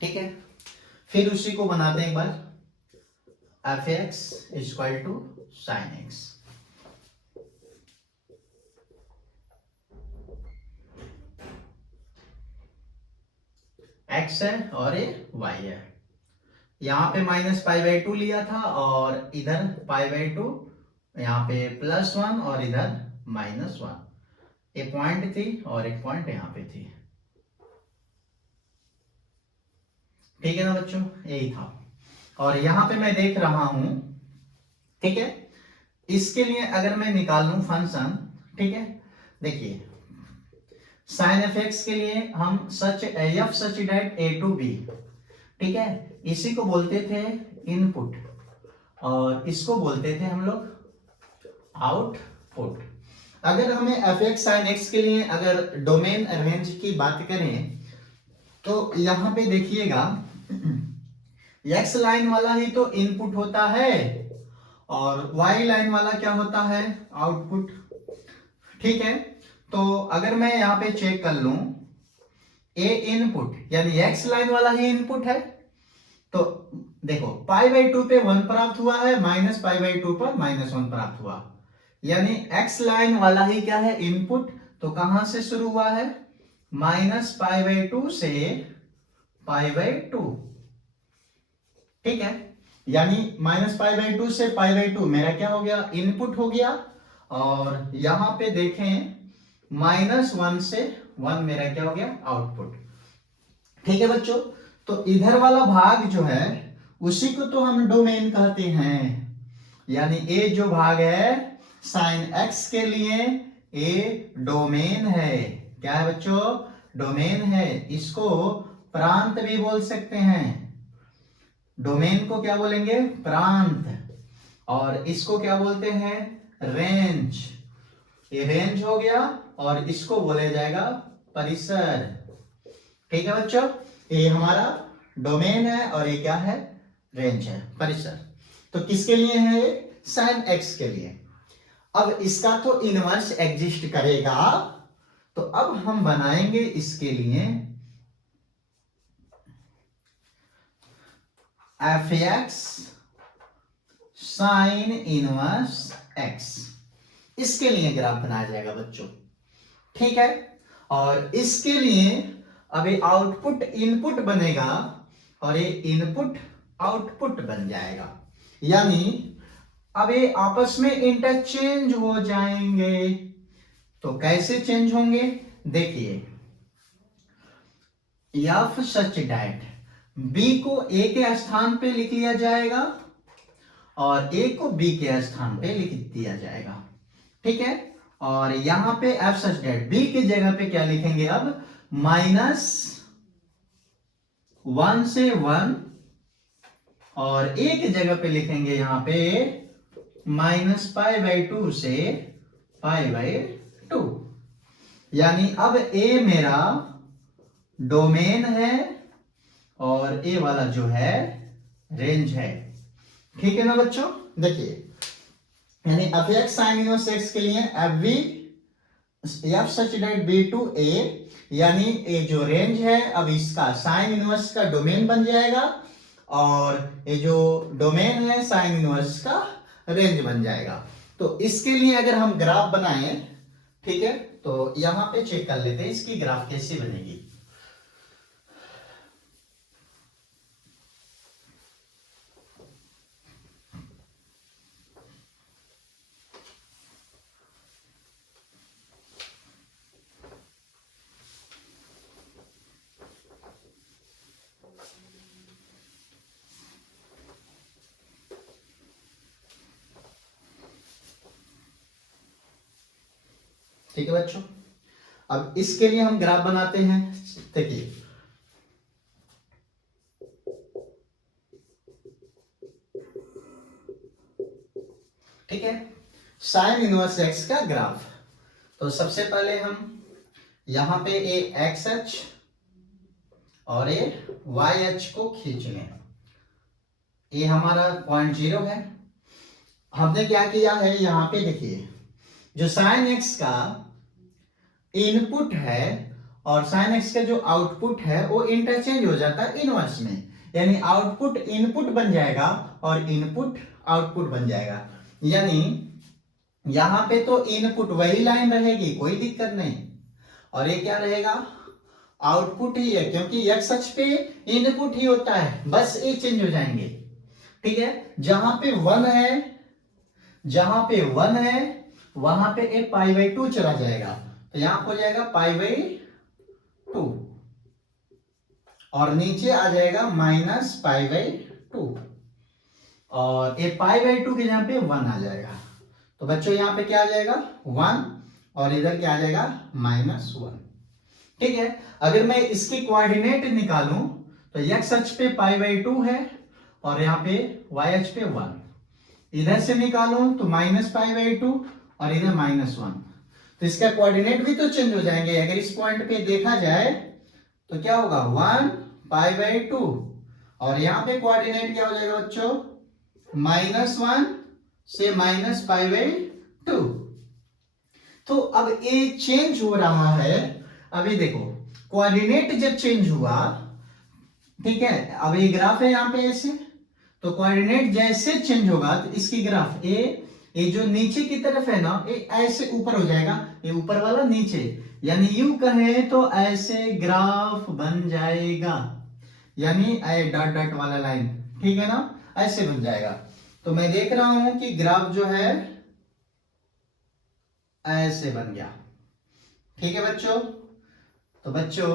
ठीक है, फिर उसी को बनाते हैं एक बार, f(x) = sin x। x है और ये y है। यहां पे -π/2 लिया था और इधर π/2, यहाँ पे +1 और इधर -1। एक पॉइंट थी और एक पॉइंट यहाँ पे थी, ठीक है ना बच्चों, यही था। और यहां पे मैं देख रहा हूं, ठीक है। इसके लिए अगर मैं निकाल लूं फंक्शन, ठीक है, देखिए साइन एफ एक्स के लिए हम such f such that A to B, ठीक है, इसी को बोलते थे इनपुट और इसको बोलते थे हम लोग आउटपुट। अगर हमें एफ एक्स साइन एक्स के लिए अगर डोमेन रेंज की बात करें तो यहां पे देखिएगा एक्स लाइन वाला ही तो इनपुट होता है और वाई लाइन वाला क्या होता है, आउटपुट, ठीक है। तो अगर मैं यहां पे चेक कर लूं ए इनपुट यानी एक्स लाइन वाला ही इनपुट है, तो देखो पाई बाई 2 पे 1 प्राप्त हुआ है, माइनस पाई बाई 2 पर -1 प्राप्त हुआ, यानी एक्स लाइन वाला ही क्या है इनपुट। तो कहां से शुरू हुआ है, माइनस पाई बाई 2 से पाई बाई 2, ठीक है, यानी माइनस पाई बाई 2 से पाई बाई 2 मेरा क्या हो गया, इनपुट हो गया। और यहां पे देखें -1 से 1 मेरा क्या हो गया, आउटपुट, ठीक है बच्चों। तो इधर वाला भाग जो है उसी को तो हम डोमेन कहते हैं, यानी ए जो भाग है साइन एक्स के लिए ए डोमेन है, क्या है बच्चों, डोमेन है। इसको प्रांत भी बोल सकते हैं, डोमेन को क्या बोलेंगे, प्रांत, और इसको क्या बोलते हैं, रेंज। ये रेंज हो गया और इसको बोले जाएगा परिसर, ठीक है बच्चों। ये हमारा डोमेन है और ये क्या है, रेंज है, परिसर। तो किसके लिए है, साइन एक्स के लिए। अब इसका तो इनवर्स एग्जिस्ट करेगा, तो अब हम बनाएंगे इसके लिए F x sine inverse x, इसके लिए ग्राफ बनाया जाएगा बच्चों, ठीक है। और इसके लिए अभी आउटपुट इनपुट बनेगा और ये इनपुट आउटपुट बन जाएगा, यानी अब ये आपस में इंटरचेंज हो जाएंगे। तो कैसे चेंज होंगे, देखिए एफ सच दैट बी को ए के स्थान पे लिख लिया जाएगा और ए को बी के स्थान पे लिख दिया जाएगा, ठीक है। और यहां पे एफ सच दैट बी की जगह पे क्या लिखेंगे, अब -1 से 1 और ए की जगह पे लिखेंगे यहां पे -π/2 से π/2, यानी अब ए मेरा डोमेन है और ए वाला जो है रेंज है, ठीक है ना बच्चों। देखिए यानी f x sine inverse x के लिए f v f such that B to A, यानी ये जो रेंज है अब इसका साइन इनवर्स का डोमेन बन जाएगा और ये जो डोमेन है साइन इनवर्स का रेंज बन जाएगा। तो इसके लिए अगर हम ग्राफ बनाएं, ठीक है, तो यहां पे चेक कर लेते हैं इसकी ग्राफ कैसे बनेगी। ठीक है बच्चों, अब इसके लिए हम ग्राफ बनाते हैं। देखिए ठीक है, साइन इनवर्स एक्स का ग्राफ। तो सबसे पहले हम यहां पे ए एक्स एच और ए वाई एच को खींच लें। ये हमारा 0.0 है। हमने क्या किया है, यहां पे देखिए जो साइन एक्स का इनपुट है और साइन एक्स का जो आउटपुट है वो इंटरचेंज हो जाता है इनवर्स में, यानी आउटपुट इनपुट बन जाएगा और इनपुट आउटपुट बन जाएगा। यानी यहां पे तो इनपुट वही लाइन रहेगी, कोई दिक्कत नहीं, और ये क्या रहेगा, आउटपुट ही है, क्योंकि एक्स अक्ष पे इनपुट ही होता है, बस ये चेंज हो जाएंगे, ठीक है। जहां पे 1 है, जहां पे 1 है वहां पे ए π/2 चला जाएगा, तो यहां हो जाएगा π/2 और नीचे आ जाएगा -π/2, और ये पाई बाई 2 के यहाँ पे 1 आ जाएगा। तो बच्चों यहाँ पे क्या आ जाएगा 1 और इधर क्या आ जाएगा -1। ठीक है, अगर मैं इसकी कोऑर्डिनेट निकालूं तो x अक्ष पे पाई बाई 2 है और यहाँ पे y अक्ष पे 1। इधर से निकालूं तो -π/2 और इधर -1। तो इसका कोऑर्डिनेट भी तो चेंज हो जाएंगे। अगर इस पॉइंट पे देखा जाए तो क्या होगा 1π/2 और यहाँ पे कोऑर्डिनेट क्या हो जाएगा बच्चों -1 से -π/2। तो अब ये चेंज हो रहा है। अभी देखो कोऑर्डिनेट जब चेंज हुआ, ठीक है, अब ये ग्राफ है यहाँ पे ऐसे, तो कोऑर्डिनेट जैसे चेंज होगा तो इसकी ग्राफ ये जो नीचे की तरफ है ना ये ऐसे ऊपर हो जाएगा, ये ऊपर वाला नीचे, यानी यूं कहे तो ऐसे ग्राफ बन जाएगा, यानी डॉट डॉट वाला लाइन, ठीक है ना, ऐसे बन जाएगा। तो मैं देख रहा हूं कि ग्राफ जो है ऐसे बन गया। ठीक है बच्चों, तो बच्चों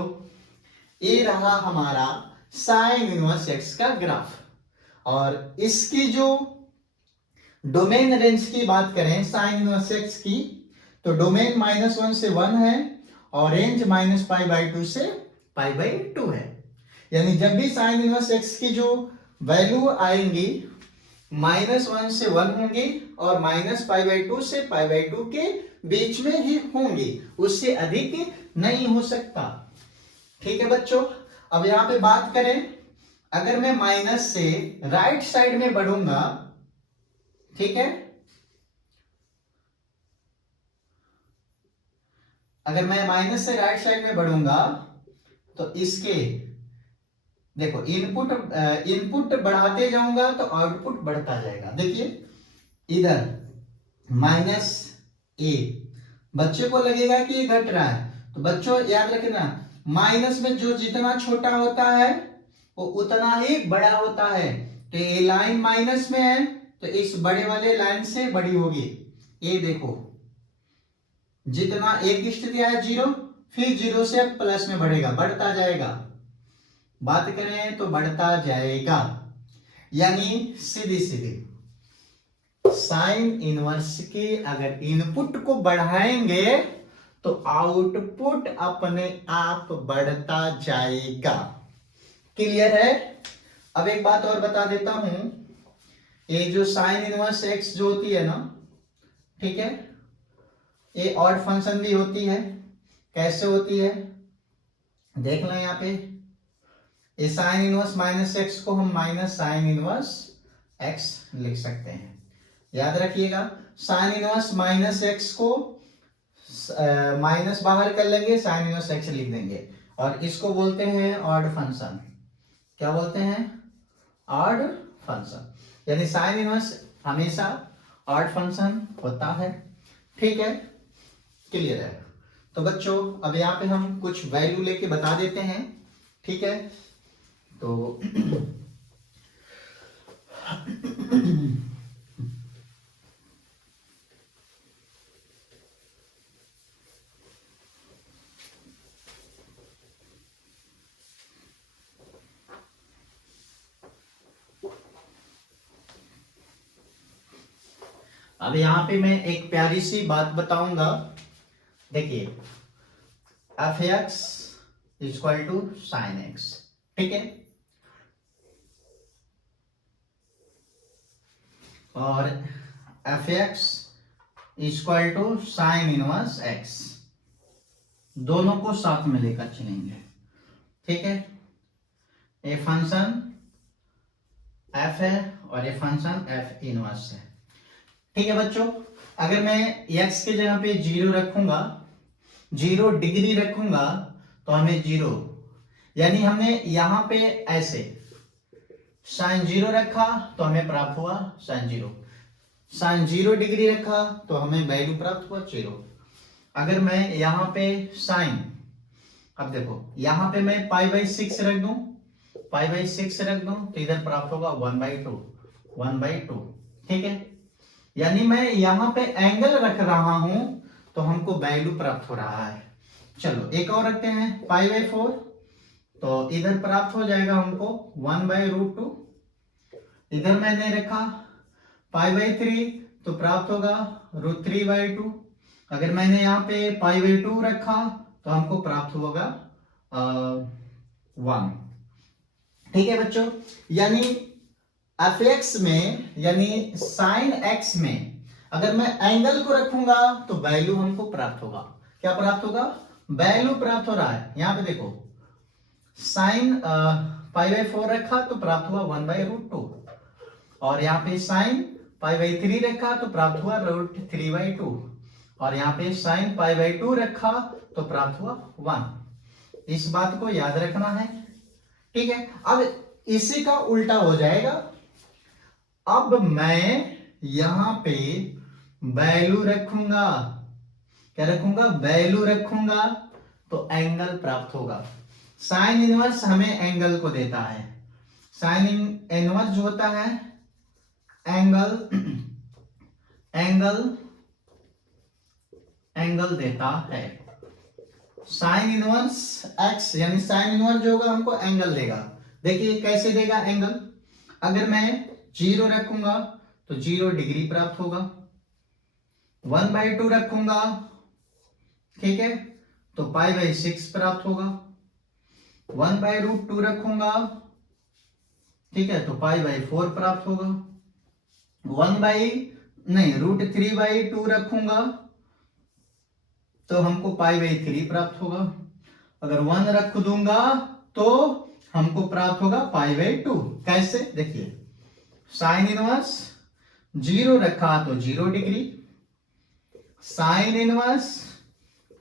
ये रहा हमारा साइन इनवर्स एक्स का ग्राफ। और इसकी जो डोमेन रेंज की बात करें साइन इनवर्स एक्स की, तो डोमेन -1 से 1 है और रेंज -π/2 से π/2 है। यानी जब भी साइन इनवर्स एक्स की जो वैल्यू आएंगी -1 से 1 होंगी और -π/2 से π/2 के बीच में ही होंगी, उससे अधिक नहीं हो सकता। ठीक है बच्चों, अब यहां पे बात करें, अगर मैं माइनस से राइट साइड में बढ़ूंगा, ठीक है, अगर मैं माइनस से राइट साइड में बढ़ूंगा तो इसके देखो इनपुट बढ़ाते जाऊंगा तो आउटपुट बढ़ता जाएगा। देखिए इधर -a, बच्चे को लगेगा कि ये घट रहा है, तो बच्चों याद रखना माइनस में जो जितना छोटा होता है वो उतना ही बड़ा होता है। तो ये लाइन माइनस में है तो इस बड़े वाले लाइन से बड़ी होगी। ये देखो जितना एक स्थिति है 0, फिर 0 से प्लस में बढ़ेगा, बढ़ता जाएगा, बात करें तो बढ़ता जाएगा। यानी सीधी सीधी साइन इनवर्स के अगर इनपुट को बढ़ाएंगे तो आउटपुट अपने आप बढ़ता जाएगा। क्लियर है? अब एक बात और बता देता हूं, ये जो साइन इनवर्स एक्स जो होती है ना, ठीक है, ये ऑड फंक्शन भी होती है। कैसे होती है देख लें यहाँ पे, ये साइन इनवर्स -x को हम माइनस साइन इनवर्स x लिख सकते हैं। याद रखिएगा साइन इनवर्स -x को माइनस बाहर कर लेंगे, साइन इनवर्स x लिख देंगे, और इसको बोलते हैं ऑड फंक्शन। क्या बोलते हैं? Odd function. यानी साइन इनवर्स हमेशा ऑड फंक्शन होता है। ठीक है, क्लियर है? तो बच्चों अब यहाँ पे हम कुछ वैल्यू लेके बता देते हैं। ठीक है, तो अब यहां पे मैं एक प्यारी सी बात बताऊंगा। देखिए f(x) = sin x, ठीक है, और f(x) = sin इनवर्स x, दोनों को साथ में लेकर चलेंगे। ठीक है, ये फंक्शन f है और ये फंक्शन f इनवर्स है। ठीक है बच्चों, अगर मैं x के जगह पे 0 रखूंगा, 0 डिग्री रखूंगा तो हमें 0, यानी हमने यहां पे ऐसे sin 0 रखा तो हमें प्राप्त हुआ sin 0, sin 0 डिग्री रखा तो हमें वैल्यू प्राप्त हुआ 0। अगर मैं यहां पे sin, अब देखो यहां पे मैं π/6 रख दूं, π/6 रख दूं तो इधर प्राप्त होगा 1/2। ठीक है, यानी मैं यहां पे एंगल रख रहा हूं तो हमको वैल्यू प्राप्त हो रहा है। चलो एक और रखते हैं π/4, तो इधर प्राप्त हो जाएगा हमको 1/√2। इधर मैंने रखा π/3 तो प्राप्त होगा √3/2। अगर मैंने यहाँ पे π/2 रखा तो हमको प्राप्त होगा 1। ठीक है बच्चों, यानी fx में यानी sin x में अगर मैं एंगल को रखूंगा तो वैल्यू हमको प्राप्त होगा। क्या प्राप्त होगा? वैल्यू प्राप्त हो रहा है। यहां पे देखो साइन π/4 रखा तो प्राप्त हुआ 1/√2 और यहाँ पे साइन π/3 रखा तो प्राप्त हुआ √3/2 और यहाँ पे साइन π/2 रखा तो प्राप्त हुआ 1। इस बात को याद रखना है। ठीक है, अब इसी का उल्टा हो जाएगा। अब मैं यहां पे वैल्यू रखूंगा। क्या रखूंगा? वैल्यू रखूंगा तो एंगल प्राप्त होगा। साइन इनवर्स हमें एंगल को देता है। साइन इनवर्स जो होता है एंगल देता है। साइन इनवर्स x यानी साइन इनवर्स जो होगा हमको एंगल देगा। देखिए कैसे देगा एंगल। अगर मैं 0 रखूंगा तो 0 डिग्री प्राप्त होगा। 1/2 रखूंगा, ठीक है, तो π/6 प्राप्त होगा। 1/√2 रखूंगा, ठीक है, तो π/4 प्राप्त होगा। √3/2 रखूंगा तो हमको π/3 प्राप्त होगा। अगर 1 रख दूंगा तो हमको प्राप्त होगा π/2। कैसे? देखिए साइन इनवर्स 0 रखा तो 0 डिग्री, साइन इनवर्स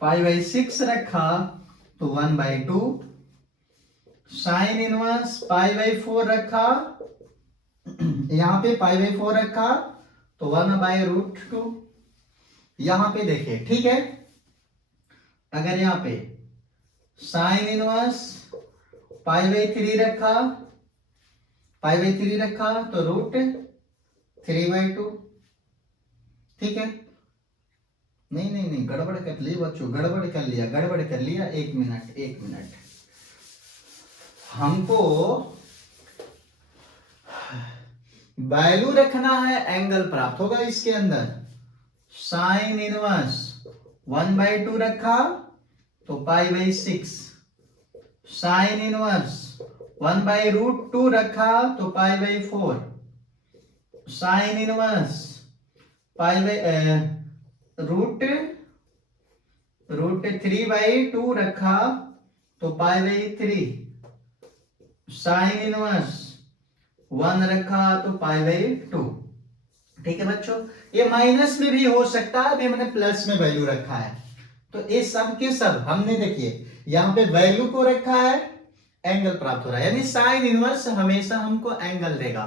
π/6 रखा तो 1/2, साइन इनवर्स π/4 रखा, यहां पे π/4 रखा तो 1/√2। यहां पे देखिए, ठीक है, अगर यहां पे साइन इनवर्स π/3 रखा तो √3/2। ठीक है, नहीं गड़बड़ कर ली बच्चों, गड़बड़ कर लिया। एक मिनट हमको वैल्यू रखना है, एंगल प्राप्त होगा इसके अंदर। साइन इनवर्स 1/2 रखा तो π/6, साइन इनवर्स 1/√2 रखा तो π/4, साइन इनवर्स √3/2 रखा तो π/3, साइन इनवर्स 1 रखा तो π/2। ठीक है बच्चों, ये माइनस में भी हो सकता है, अभी मैंने प्लस में वैल्यू रखा है। तो ये सब के सब हमने देखिए यहां पे वैल्यू को रखा है, एंगल प्राप्त हो रहा है, यानी साइन इनवर्स हमेशा हमको एंगल देगा।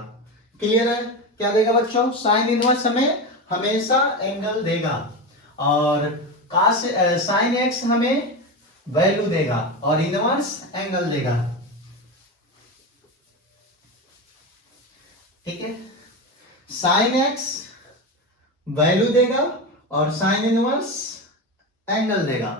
क्लियर है? क्या देगा बच्चों? साइन इनवर्स हमें हमेशा एंगल देगा और साइन एक्स हमें वैल्यू देगा और इनवर्स एंगल देगा। ठीक है, साइन एक्स वैल्यू देगा और साइन इनवर्स एंगल देगा।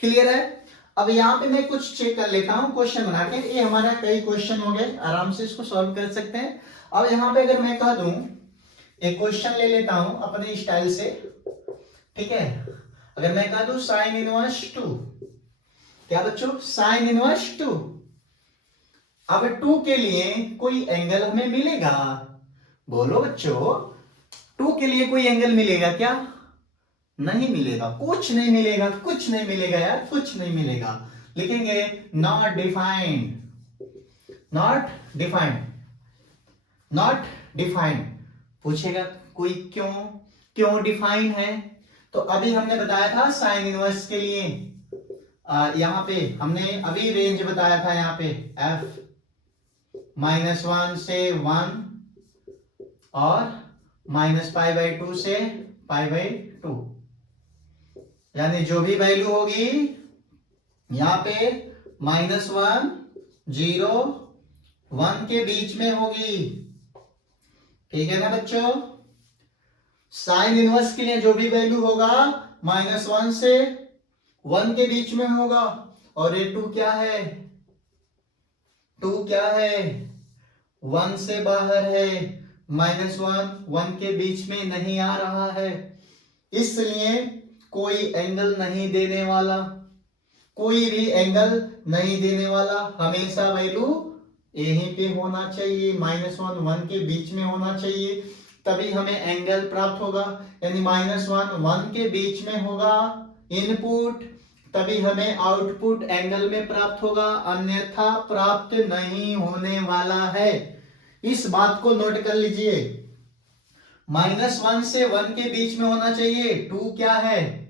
क्लियर है? अब यहां पे मैं कुछ चेक कर लेता हूं क्वेश्चन बना के। ये हमारा कई क्वेश्चन हो गए, आराम से इसको सॉल्व कर सकते हैं। अब यहां पे अगर मैं कह दूं, एक क्वेश्चन ले लेता हूं अपने स्टाइल से। ठीक है, अगर मैं कह दूं साइन इनवर्स 2, क्या बच्चों? Sine inverse 2। अब 2 के लिए कोई एंगल हमें मिलेगा? बोलो बच्चों, 2 के लिए कोई एंगल मिलेगा क्या? नहीं मिलेगा, कुछ नहीं मिलेगा यार, कुछ नहीं मिलेगा। लिखेंगे नॉट डिफाइंड। पूछेगा कोई क्यों डिफाइन है? तो अभी हमने बताया था साइन इनवर्स के लिए, यहां पे हमने अभी रेंज बताया था, यहां पे f -1 से 1 और -π/2 से π/2, यानी जो भी वैल्यू होगी यहां पे -1 0 1 के बीच में होगी। ठीक है ना बच्चों? साइन इनवर्स के लिए जो भी वैल्यू होगा -1 से 1 के बीच में होगा। और ये 2 क्या है? 1 से बाहर है, -1 1 के बीच में नहीं आ रहा है, इसलिए कोई एंगल नहीं देने वाला, कोई भी एंगल नहीं देने वाला, हमेशा वैल्यू यहीं पे होना चाहिए, -1 1 के बीच में होना चाहिए, तभी हमें एंगल प्राप्त होगा। यानी -1 1 के बीच में होगा इनपुट, तभी हमें आउटपुट एंगल में प्राप्त होगा, अन्यथा प्राप्त नहीं होने वाला है। इस बात को नोट कर लीजिए, -1 से 1 के बीच में होना चाहिए। 2 क्या है,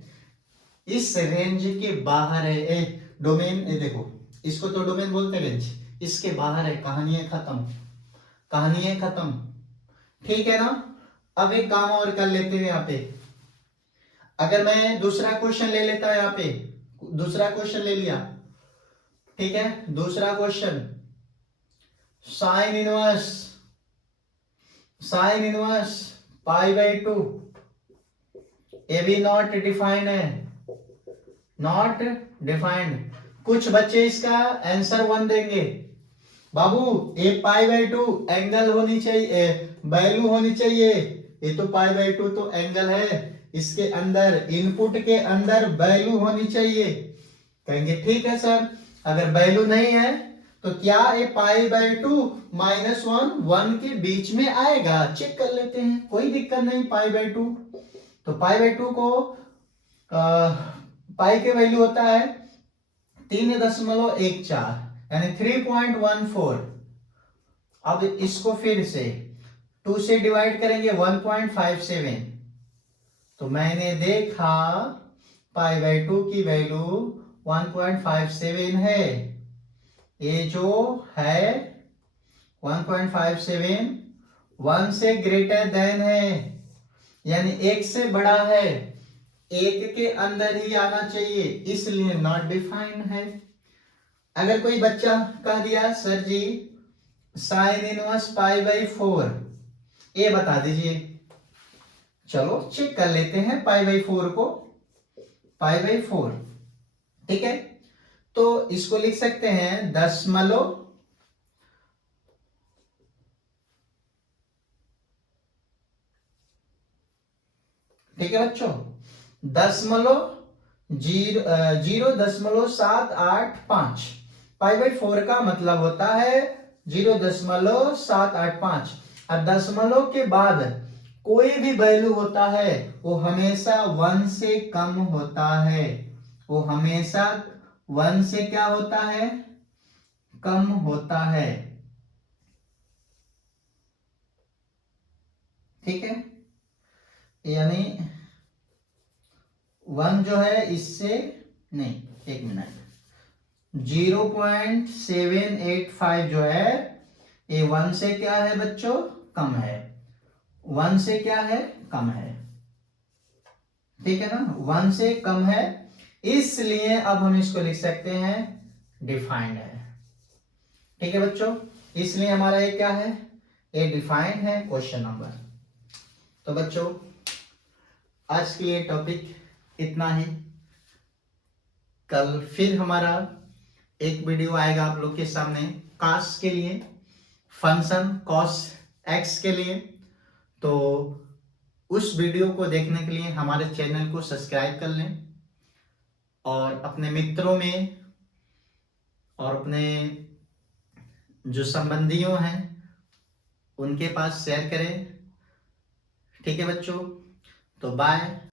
इस रेंज के बाहर है। डोमेन, देखो इसको तो डोमेन बोलते हैं, रेंज इसके बाहर है, कहानी है खत्म, कहानी है खत्म, ठीक है ना। अब एक काम और कर लेते हैं यहाँ पे, अगर मैं दूसरा क्वेश्चन ले लेता यहाँ पे, दूसरा क्वेश्चन ले लिया, ठीक है, दूसरा क्वेश्चन, साइन इनवर्स π/2, ये भी नॉट डिफाइंड है, नॉट डिफाइंड। कुछ बच्चे इसका आंसर 1 देंगे, बाबू ये π/2 एंगल होनी चाहिए, वैल्यू होनी चाहिए, ये तो π/2 तो एंगल है, इसके अंदर इनपुट के अंदर वैल्यू होनी चाहिए। कहेंगे ठीक है सर, अगर वैल्यू नहीं है तो क्या ये π/2 -1 1 के बीच में आएगा, चेक कर लेते हैं, कोई दिक्कत नहीं। π/2 तो π/2 को पाई के वैल्यू होता है 3.14 यानी 3.14। अब इसको फिर से 2 से डिवाइड करेंगे 1.57, तो मैंने देखा π/2 की वैल्यू 1.57 है, ये जो है 1.57 1 से ग्रेटर देन है, यानी 1 से बड़ा है, 1 के अंदर ही आना चाहिए, इसलिए नॉट डिफाइंड है। अगर कोई बच्चा कह दिया सर जी साइन इनवर्स π/4, ये बता दीजिए, चलो चेक कर लेते हैं π/4 को, π/4, ठीक है, तो इसको लिख सकते हैं 10, ठीक है बच्चों, 0.785। π/4 का मतलब होता है 0.785। और दशमलव के बाद कोई भी वैल्यू होता है वो हमेशा 1 से कम होता है, वो हमेशा 1 से क्या होता है, कम होता है, ठीक है। यानी 1 जो है इससे नहीं, एक मिनट, 0.785 जो है ये 1 से क्या है बच्चों, कम है, 1 से क्या है, कम है, ठीक है ना, 1 से कम है, इसलिए अब हम इसको लिख सकते हैं डिफाइंड है, ठीक है बच्चों, इसलिए हमारा ये क्या है, ये डिफाइंड है क्वेश्चन नंबर। तो बच्चों आज के लिए टॉपिक इतना ही, कल फिर हमारा एक वीडियो आएगा आप लोग के सामने कॉस के लिए, फंक्शन cos x के लिए। तो उस वीडियो को देखने के लिए हमारे चैनल को सब्सक्राइब कर लें और अपने मित्रों में और अपने जो संबंधियों हैं उनके पास शेयर करें, ठीक है बच्चों। तो बाय।